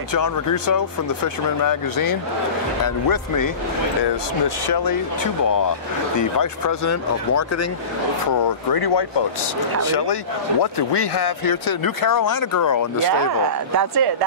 I'm John Raguso from the Fisherman Magazine, and with me is Miss Shelley Tubaugh, the Vice President of Marketing for Grady-White Boats. Shelley, what do we have here today? New Carolina girl in the stable. Yeah, that's it.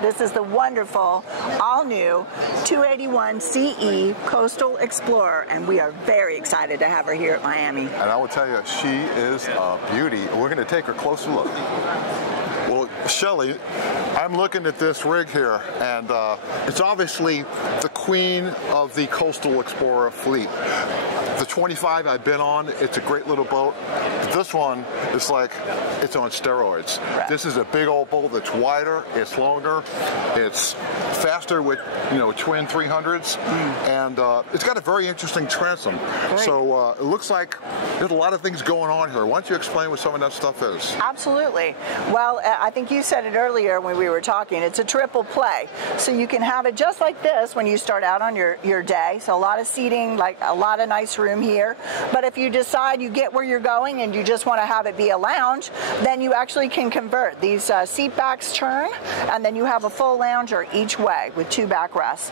This is the wonderful, all-new 281 CE Coastal Explorer, and we are very excited to have her here at Miami. And I will tell you, she is a beauty. We're going to take a closer look. Well, Shelley, I'm looking at this rig here, and it's obviously the queen of the Coastal Explorer fleet. The 25 I've been on, it's a great little boat. But this one is like, it's on steroids. Right. This is a big old boat that's wider, it's longer, it's faster with, twin 300s, and it's got a very interesting transom. Great. So it looks like there's a lot of things going on here. Why don't you explain what some of that stuff is? Absolutely. Well, I think you said it earlier when we were talking. It's a triple play. So you can have it just like this when you start out on your day. So a lot of seating, like a lot of nice room here. But if you decide you get where you're going and you just want to have it be a lounge, then you actually can convert. These seat backs turn, and then you have a full lounger each way with two backrests.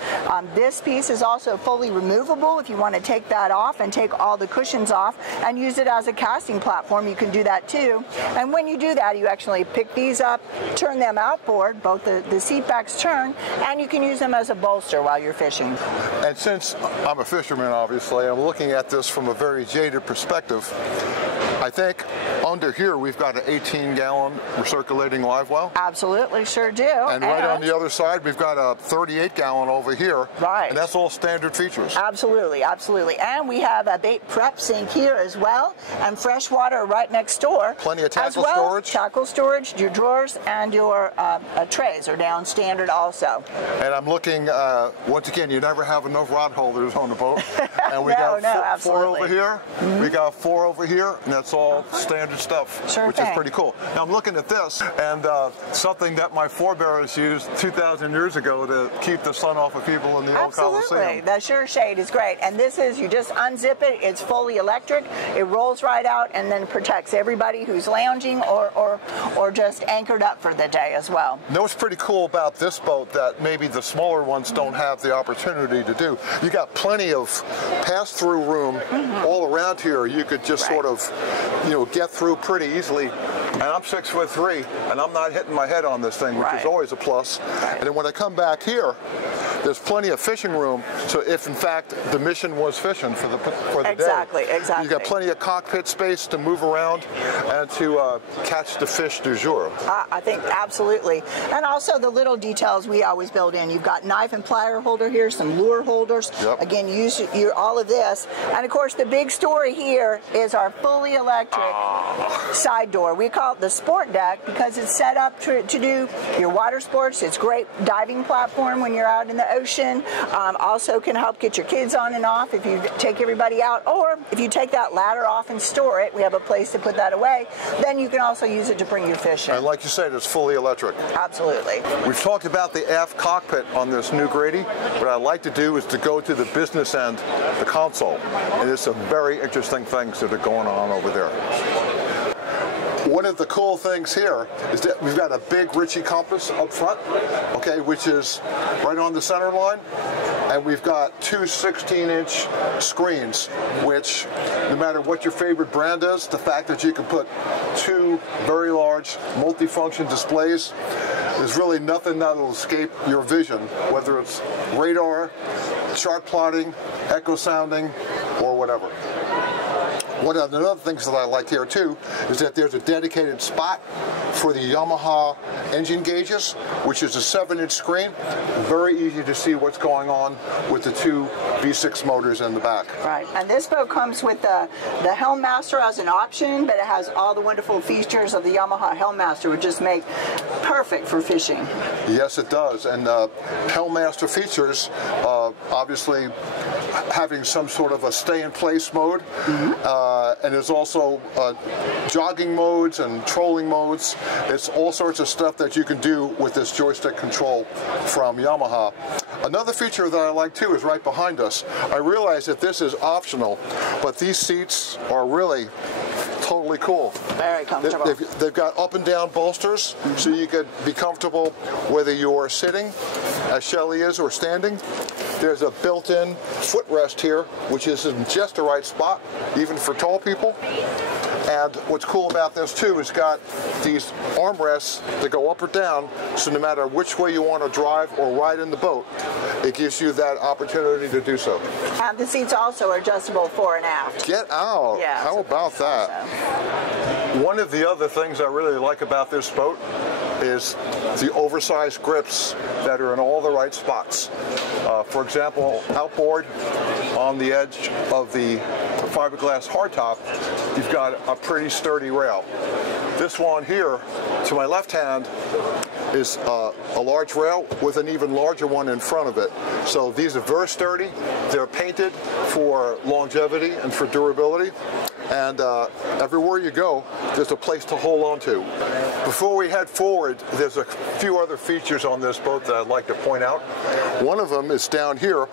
This piece is also fully removable. If you want to take that off and take all the cushions off and use it as a casting platform, you can do that too. And when you do that, you actually pick these up, turn them outboard, both the seat backs turn, and you can use them as a bolster while you're fishing. And since I'm a fisherman, obviously, I'm looking at this from a very jaded perspective. I think under here we've got an 18-gallon recirculating live well. Absolutely, sure do. And right on the other side we've got a 38-gallon over here. Right. And that's all standard features. Absolutely, absolutely. And we have a bait prep sink here as well, and fresh water right next door. Plenty of tackle storage. Tackle storage, your drawers and your trays are down standard also. And I'm looking, once again, you never have enough rod holders on the boat. And we got four over here. We got four over here, and that's all standard stuff, which is pretty cool. Now I'm looking at this, and something that my forebears used 2,000 years ago to keep the sun off of people in the old Coliseum. Absolutely, the Sure Shade is great. And this is, you just unzip it, it's fully electric, it rolls right out and then protects everybody who's lounging or just anchored up for the day as well. You know what's pretty cool about this boat that maybe the smaller ones don't have the opportunity to do? You got plenty of pass-through room all around here. You could just sort of, get through pretty easily. And I'm 6'3", and I'm not hitting my head on this thing, which is always a plus. And then when I come back here, there's plenty of fishing room. So if in fact the mission was fishing for the day, exactly. You got plenty of cockpit space to move around and to catch the fish du jour. I think absolutely. And also the little details we always build in. You've got knife and plier holder here, some lure holders. Again, use all of this. And of course, the big story here is our fully electric side door. We call it the sport deck because it's set up to do your water sports. It's great diving platform when you're out in the ocean. Also can help get your kids on and off if you take everybody out, or if you take that ladder off and store it, we have a place to put that away, then you can also use it to bring your fish in. And like you said, it's fully electric. Absolutely. We've talked about the aft cockpit on this new Grady. What I'd like to do is to go to the business end, the console, and there's some very interesting things that are going on over there. One of the cool things here is that we've got a big Ritchie compass up front, which is right on the center line, and we've got two 16-inch screens, which, no matter what your favorite brand is, the fact that you can put two very large multifunction displays, there's really nothing that will escape your vision, whether it's radar, chart plotting, echo sounding, or whatever. One of the other things that I like here too is that there's a dedicated spot for the Yamaha engine gauges, which is a 7-inch screen. Very easy to see what's going on with the two V6 motors in the back. Right, and this boat comes with the Helmmaster as an option, but it has all the wonderful features of the Yamaha Helmmaster, which just make perfect for fishing. Yes, it does, and Helmmaster features obviously having some sort of a stay-in-place mode, and there's also jogging modes and trolling modes. It's all sorts of stuff that you can do with this joystick control from Yamaha. Another feature that I like too is right behind us. I realize that this is optional, but these seats are really totally cool. Very comfortable. They've got up and down bolsters, so you could be comfortable whether you're sitting, as Shelley is, or standing. There's a built-in footrest here, which is in just the right spot, even for tall people. And what's cool about this too is got these armrests that go up or down, so no matter which way you want to drive or ride in the boat, it gives you that opportunity to do so. And the seats also are adjustable fore and aft. Get out! Yeah, how about that? Awesome. One of the other things I really like about this boat is the oversized grips that are in all the right spots. For example, outboard on the edge of the fiberglass hardtop, you've got a pretty sturdy rail. This one here, to my left hand, is a large rail with an even larger one in front of it. So these are very sturdy. They're painted for longevity and for durability. And everywhere you go, there's a place to hold on to. Before we head forward, there's a few other features on this boat that I'd like to point out. One of them is down here,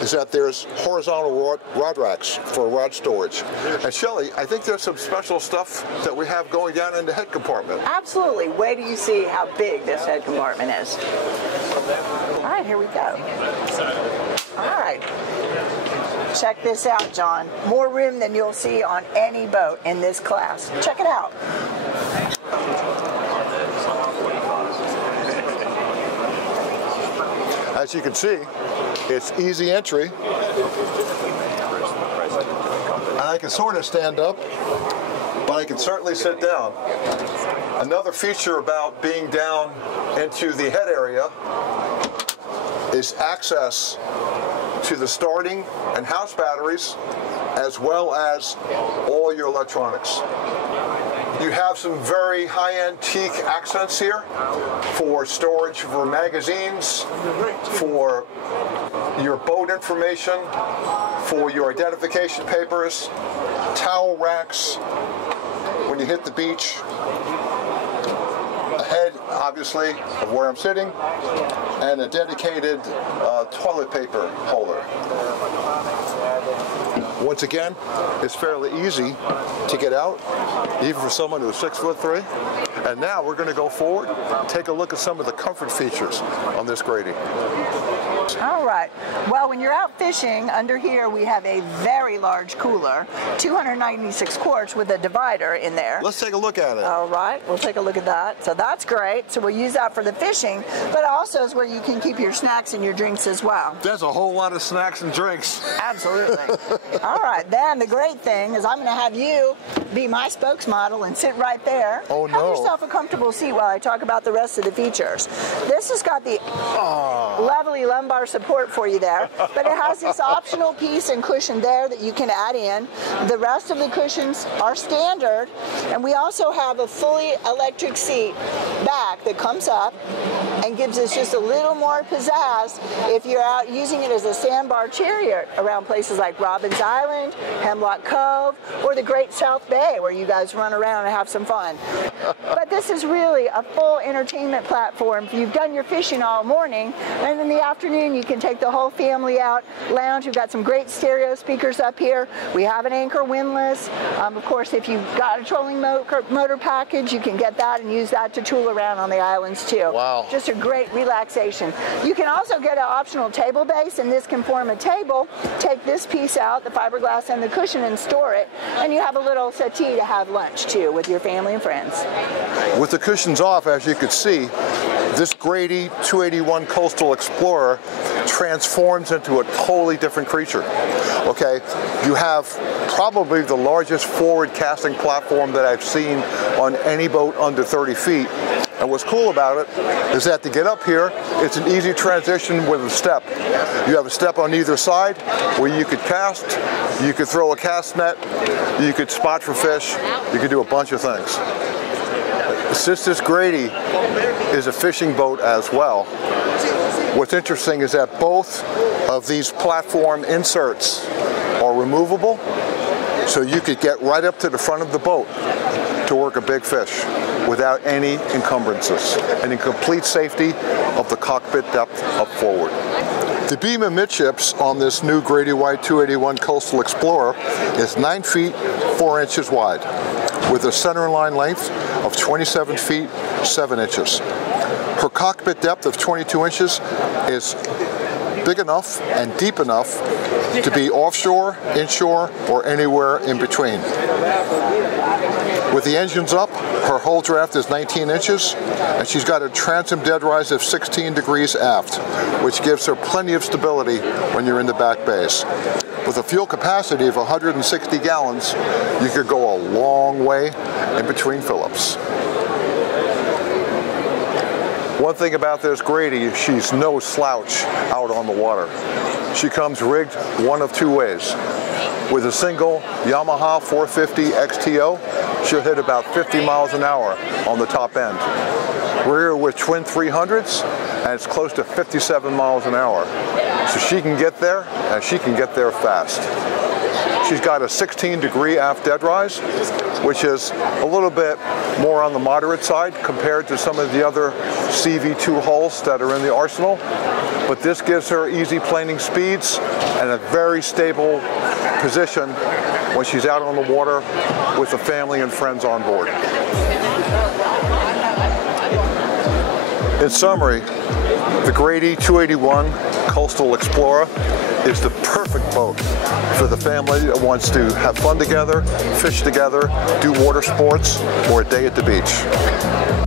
is that there's horizontal rod racks for rod storage. And Shelley, I think there's some special stuff that we have going down in the head compartment. Absolutely. Wait till you see how big this head compartment is. All right, here we go. All right. Check this out, John. More room than you'll see on any boat in this class. Check it out. As you can see, it's easy entry. And I can sort of stand up, but I can certainly sit down. Another feature about being down into the head area is access to the starting and house batteries, as well as all your electronics. You have some very high-end teak accents here for storage for magazines, for your boat information, for your identification papers, towel racks when you hit the beach, a head, obviously, of where I'm sitting, and a dedicated toilet paper holder. Once again, it's fairly easy to get out, even for someone who's 6'3". And now we're going to go forward and take a look at some of the comfort features on this Grady. All right. Well, when you're out fishing, under here we have a very large cooler, 296 quarts with a divider in there. Let's take a look at it. All right. We'll take a look at that. So that's great. So we'll use that for the fishing, but also is where you can keep your snacks and your drinks as well. There's a whole lot of snacks and drinks. Absolutely. All right. Then the great thing is I'm going to have you be my spokesmodel and sit right there. Oh, no. Have yourself a comfortable seat while I talk about the rest of the features. This has got the lovely lumbar support for you there, but it has this optional piece and cushion there that you can add in. The rest of the cushions are standard, and we also have a fully electric seat back that comes up and gives us just a little more pizzazz if you're out using it as a sandbar chariot around places like Robbins Island, Hemlock Cove, or the Great South Bay where you guys run around and have some fun. But this is really a full entertainment platform. You've done your fishing all morning, and in the afternoon you can take the whole family out, lounge. We've got some great stereo speakers up here. We have an Anchor windlass. Of course, if you've got a trolling motor package, you can get that and use that to tool around on the islands too. Wow. Just a great relaxation. You can also get an optional table base, and this can form a table. Take this piece out, the fiberglass and the cushion, and store it, and you have a little settee to have lunch too with your family and friends. With the cushions off, as you could see, this Grady 281 Coastal Explorer transforms into a totally different creature. Okay, you have probably the largest forward casting platform that I've seen on any boat under 30 feet. And what's cool about it is that to get up here, it's an easy transition with a step. You have a step on either side where you could cast, you could throw a cast net, you could spot for fish, you could do a bunch of things. Since this Grady is a fishing boat as well, what's interesting is that both of these platform inserts are removable, so you could get right up to the front of the boat to work a big fish without any encumbrances and in complete safety of the cockpit depth up forward. The beam amidships on this new Grady-White 281 Coastal Explorer is 9 feet 4 inches wide, with a centerline length of 27 feet 7 inches. Her cockpit depth of 22 inches is big enough and deep enough to be offshore, inshore, or anywhere in between. With the engines up, her hull draft is 19 inches, and she's got a transom dead rise of 16 degrees aft, which gives her plenty of stability when you're in the back bays. With a fuel capacity of 160 gallons, you could go a long way in between fill-ups. One thing about this Grady, she's no slouch out on the water. She comes rigged one of two ways. With a single Yamaha 450 XTO, she'll hit about 50 miles an hour on the top end. We're here with twin 300s, and it's close to 57 miles an hour. So she can get there, and she can get there fast. She's got a 16-degree aft dead rise, which is a little bit more on the moderate side compared to some of the other CV2 hulls that are in the arsenal. But this gives her easy planing speeds and a very stable position when she's out on the water with the family and friends on board. In summary, the Grady 281 Coastal Explorer is the perfect boat for the family that wants to have fun together, fish together, do water sports, or a day at the beach.